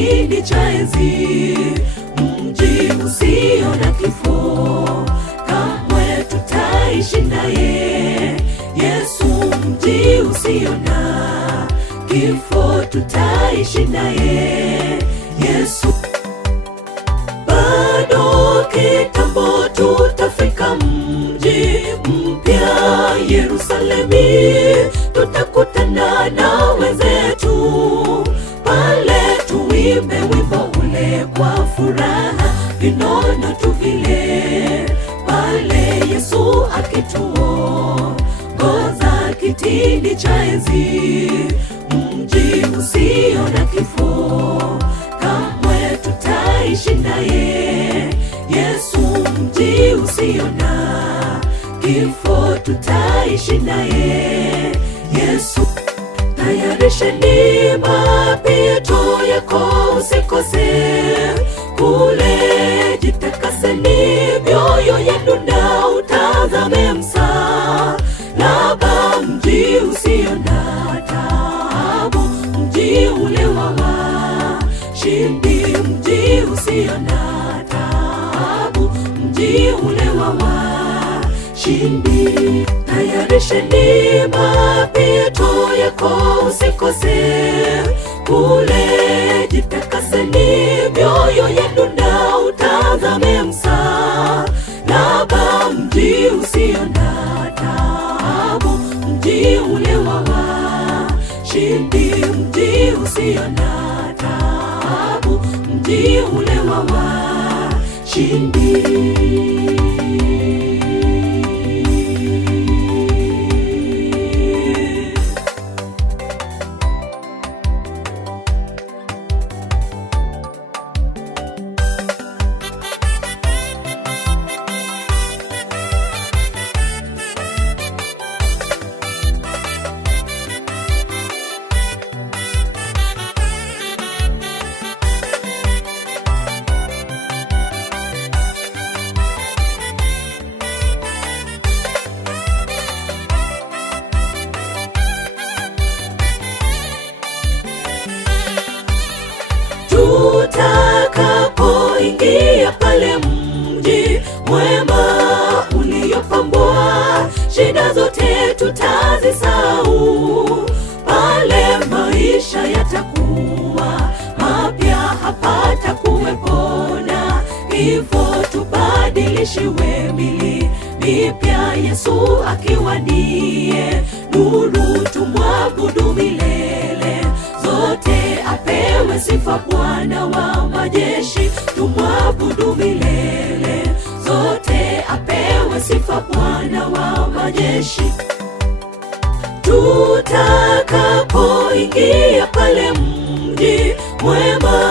kitini cha enzi, mji usio na kifo, kamwe tutaishi naye. Yesu, mji usio na kifo, tutaishi naye. Yesu, bado kitambo tutafika mji mpya Yerusalemu, tutakutana na wenzetu pale, tuimbe wimbo ule kwa furaha, vinono tuvile pale, Yesu akituongoza kitini cha enzi, mji usio na kifo, kamwe tutaishi naye. Yesu, mji usio na kifo, tutaishi naye. Yesu, tayarisheni mapito yako, usikose kule, jitakaseni mioyo yenu na utazame msalaba, mji usio na taabu, mji ule wa washindi, mji usio na taabu, mji ule wa washindi. Tayarisheni mapito yako, usikose kule, jitakaseni mioyo yenu na utazame msalaba, mji usio na taabu, mji ule wa washindi, mji usio na taabu, mji ule wa washindi. Tutakapoingia pale mji mwema uliopambwa, shida zote tutazisahau pale, maisha yatakuwa mapya, hapata kuwepona kifo, tubadilishiwe mili mipya, Yesu akiwa ndiye nuru, tumwabudu milele zote, apewe sifa Bwana wa majeshi, tumwabudu milele zote, apewe sifa Bwana wa majeshi. Tutakapoingia pale mji mwema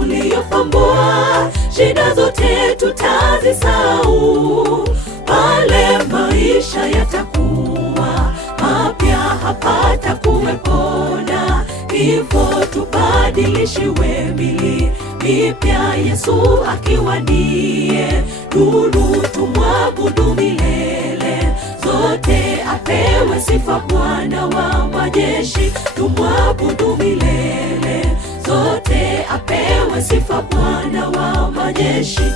uliopambwa, shida zote tutazisahau pale, maisha yatakuwa mapya, hapata kuwepona kifo, tubadilishiwe mili mipya, Yesu akiwa ndiye nuru, tumwabudu milele zote, apewe sifa Bwana wa majeshi, tumwabudu milele zote, apewe sifa Bwana wa majeshi.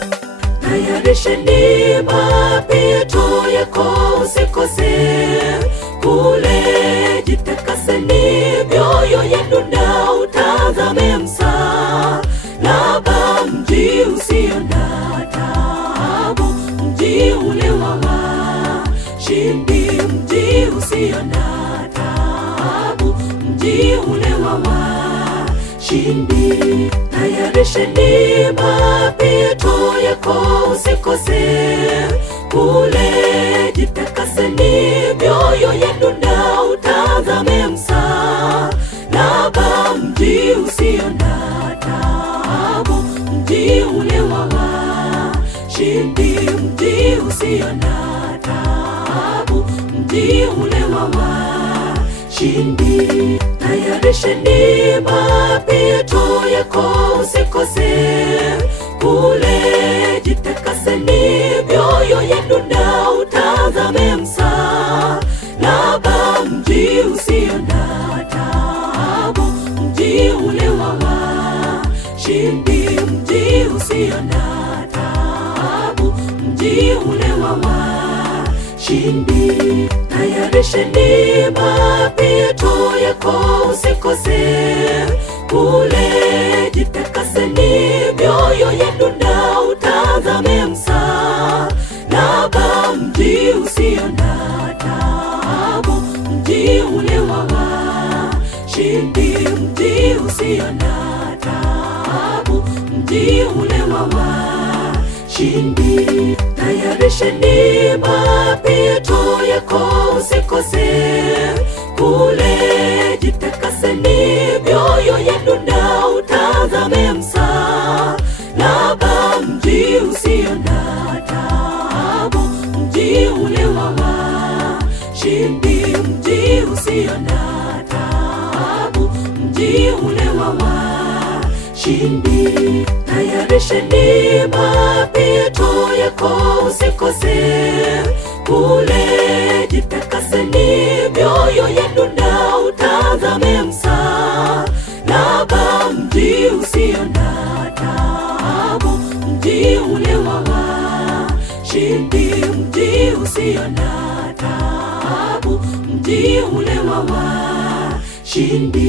Tayarisheni mapito yako, usikose kule, jitakaseni mioyo yenu na utazame msalaba, mji usio na taabu, mji ule wa washindi, mji usio na taabu, mji ule wa washindi. Tayarisheni mapito yako, usikose kule, jitakaseni mioyo yenu na utazame msalaba, mji usio na taabu, mji ule wa washindi, mji usio na taabu, mji ule wa washindi. Tayarisheni mapito yako, usikose kule, jitakaseni mioyo yenu na utazame msalaba, mji usio na taabu, mji ule wa Tayarisheni mapito yako usikose, kule jitakaseni mioyo yenu na utazame msalaba, mji usio na taabu, mji ule wa washindi, mji usio na taabu, mji ule wa washindi. Tayarisheni mapito yako usikose, kule jitakaseni mioyo yenu na utazame msalaba, mji usio na taabu, mji ule wa washindi, mji usio na taabu, mji ule wa washindi. Tayarisheni mapito yako usikose, kule jitakaseni mioyo yenu na utazame msalaba, mji usio na taabu, mji ule wa washindi, mji usio na taabu, mji ule wa washindi.